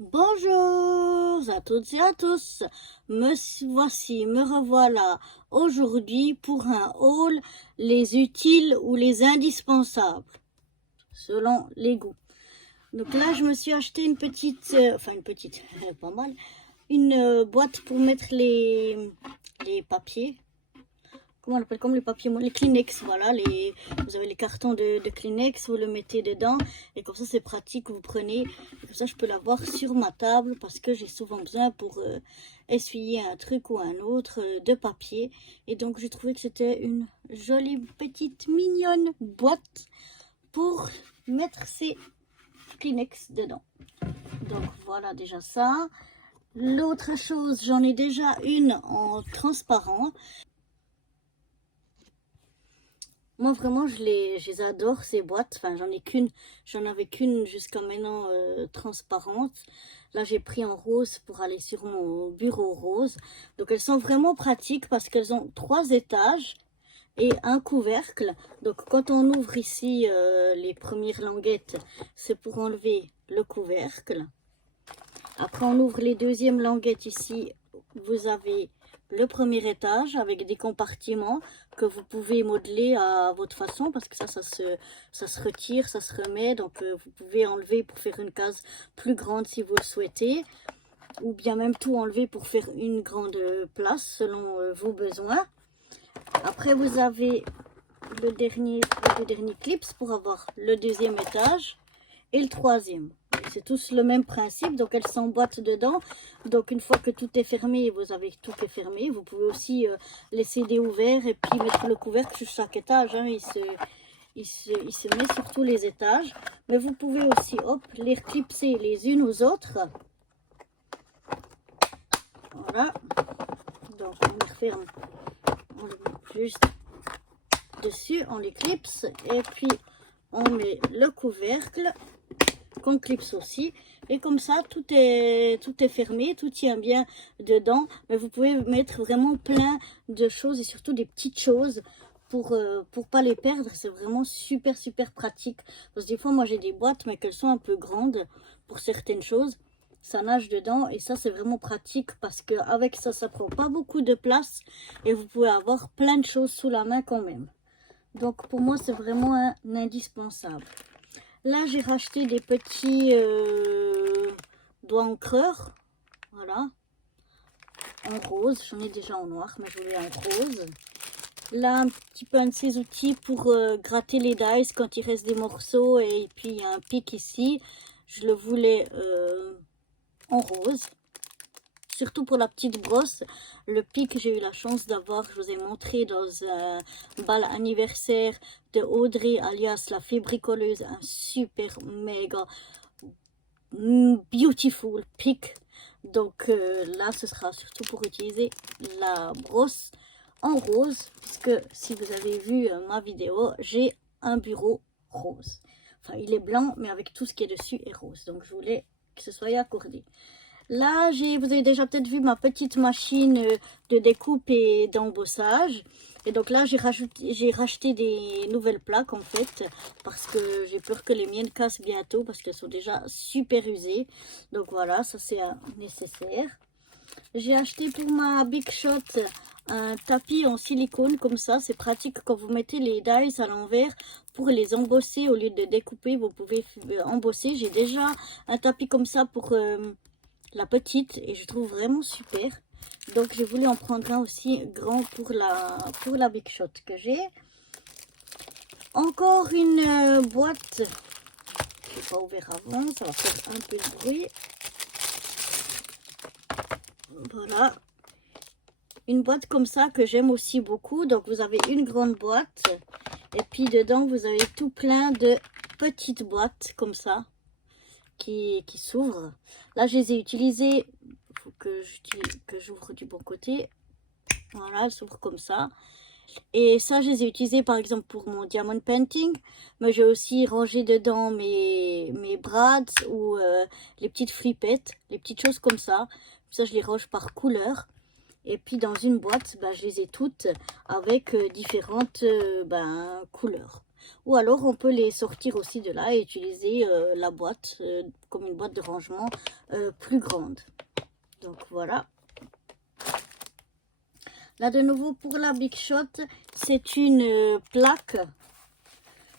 Bonjour à toutes et à tous, me revoilà aujourd'hui pour un haul, les utiles ou les indispensables, selon les goûts. Donc là, je me suis acheté une petite, pas mal, une boîte pour mettre les papiers. Comment on appelle, comme les papiers, les Kleenex, voilà, vous avez les cartons de Kleenex, vous le mettez dedans, et comme ça c'est pratique, vous prenez, comme ça je peux l'avoir sur ma table, parce que j'ai souvent besoin pour essuyer un truc ou un autre de papier, et donc j'ai trouvé que c'était une jolie petite mignonne boîte pour mettre ces Kleenex dedans. Donc voilà déjà ça. L'autre chose, j'en ai déjà une en transparent. Moi vraiment je les adore ces boîtes, enfin j'en avais qu'une jusqu'à maintenant transparente. Là j'ai pris en rose pour aller sur mon bureau rose. Donc elles sont vraiment pratiques parce qu'elles ont 3 étages et un couvercle. Donc quand on ouvre ici les premières languettes, c'est pour enlever le couvercle. Après on ouvre les deuxièmes languettes ici, vous avez le premier étage avec des compartiments que vous pouvez modeler à votre façon parce que ça se retire, ça se remet. Donc vous pouvez enlever pour faire une case plus grande si vous le souhaitez, ou bien même tout enlever pour faire une grande place selon vos besoins. Après vous avez les deux derniers clips pour avoir le deuxième étage et le troisième. C'est tous le même principe, donc elles s'emboîtent dedans. Donc une fois que tout est fermé, vous avez tout qui est fermé. Vous pouvez aussi laisser des ouverts et puis mettre le couvercle sur chaque étage. Hein. Il se met sur tous les étages. Mais vous pouvez aussi les clipser les unes aux autres. Voilà. Donc on les referme. On les met juste dessus, on les clipse et puis on met le couvercle qu'on clipse aussi, et comme ça tout est fermé, tout tient bien dedans. Mais vous pouvez mettre vraiment plein de choses et surtout des petites choses pour pas les perdre. C'est vraiment super pratique parce que des fois moi j'ai des boîtes mais qu'elles sont un peu grandes pour certaines choses, ça nage dedans, et ça c'est vraiment pratique parce que avec ça prend pas beaucoup de place et vous pouvez avoir plein de choses sous la main quand même. Donc pour moi c'est vraiment un indispensable. Là, j'ai racheté des petits doigts encreurs. Voilà. En rose. J'en ai déjà en noir, mais je voulais en rose. Là, un petit peu un de ces outils pour gratter les dies quand il reste des morceaux. Et puis, il y a un pic ici. Je le voulais en rose. Surtout pour la petite brosse. Le pic, j'ai eu la chance d'avoir, je vous ai montré dans un bal anniversaire de Audrey, alias la fée bricoleuse, un super méga beautiful pic. Donc là, ce sera surtout pour utiliser la brosse en rose, puisque si vous avez vu ma vidéo, j'ai un bureau rose. Enfin, il est blanc, mais avec tout ce qui est dessus est rose. Donc, je voulais que ce soit accordé. Là, vous avez déjà peut-être vu ma petite machine de découpe et d'embossage. Et donc là, j'ai racheté des nouvelles plaques en fait, parce que j'ai peur que les miennes cassent bientôt, parce qu'elles sont déjà super usées. Donc voilà, ça c'est nécessaire. J'ai acheté pour ma Big Shot un tapis en silicone comme ça. C'est pratique quand vous mettez les dies à l'envers pour les embosser. Au lieu de découper, vous pouvez embosser. J'ai déjà un tapis comme ça pour la petite et je trouve vraiment super. Donc j'ai voulu en prendre un aussi grand pour la Big Shot que j'ai. Encore une boîte. Je n'ai pas ouvert avant, ça va faire un peu de bruit. Voilà. Une boîte comme ça que j'aime aussi beaucoup. Donc vous avez une grande boîte et puis dedans vous avez tout plein de petites boîtes comme ça qui s'ouvrent. Là je les ai utilisées. Il faut que j'ouvre du bon côté. Voilà, elles s'ouvrent comme ça. Et ça, je les ai utilisées par exemple pour mon diamond painting. Mais j'ai aussi rangé dedans mes brads ou les petites flippettes, les petites choses comme ça. Ça, je les range par couleur. Et puis dans une boîte, je les ai toutes avec différentes couleurs. Ou alors on peut les sortir aussi de là et utiliser la boîte comme une boîte de rangement plus grande. Donc voilà. Là de nouveau pour la Big Shot, c'est une plaque.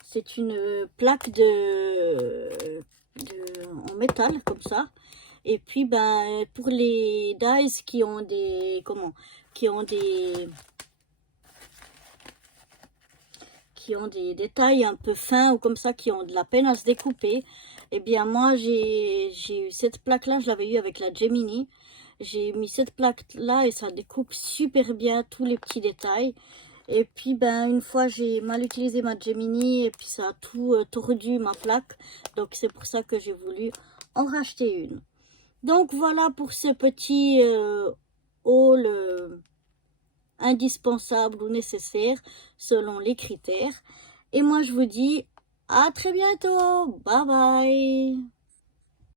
C'est une plaque en métal comme ça. Et puis ben pour les dies qui ont des détails un peu fins ou comme ça, qui ont de la peine à se découper, et bien moi j'ai eu cette plaque là, je l'avais eu avec la Gemini. J'ai mis cette plaque là et ça découpe super bien tous les petits détails. Et puis ben une fois j'ai mal utilisé ma Gemini et puis ça a tout tordu ma plaque, donc c'est pour ça que j'ai voulu en racheter une. Donc voilà pour ce petit haul indispensable ou nécessaire selon les critères. Et moi je vous dis à très bientôt, bye bye.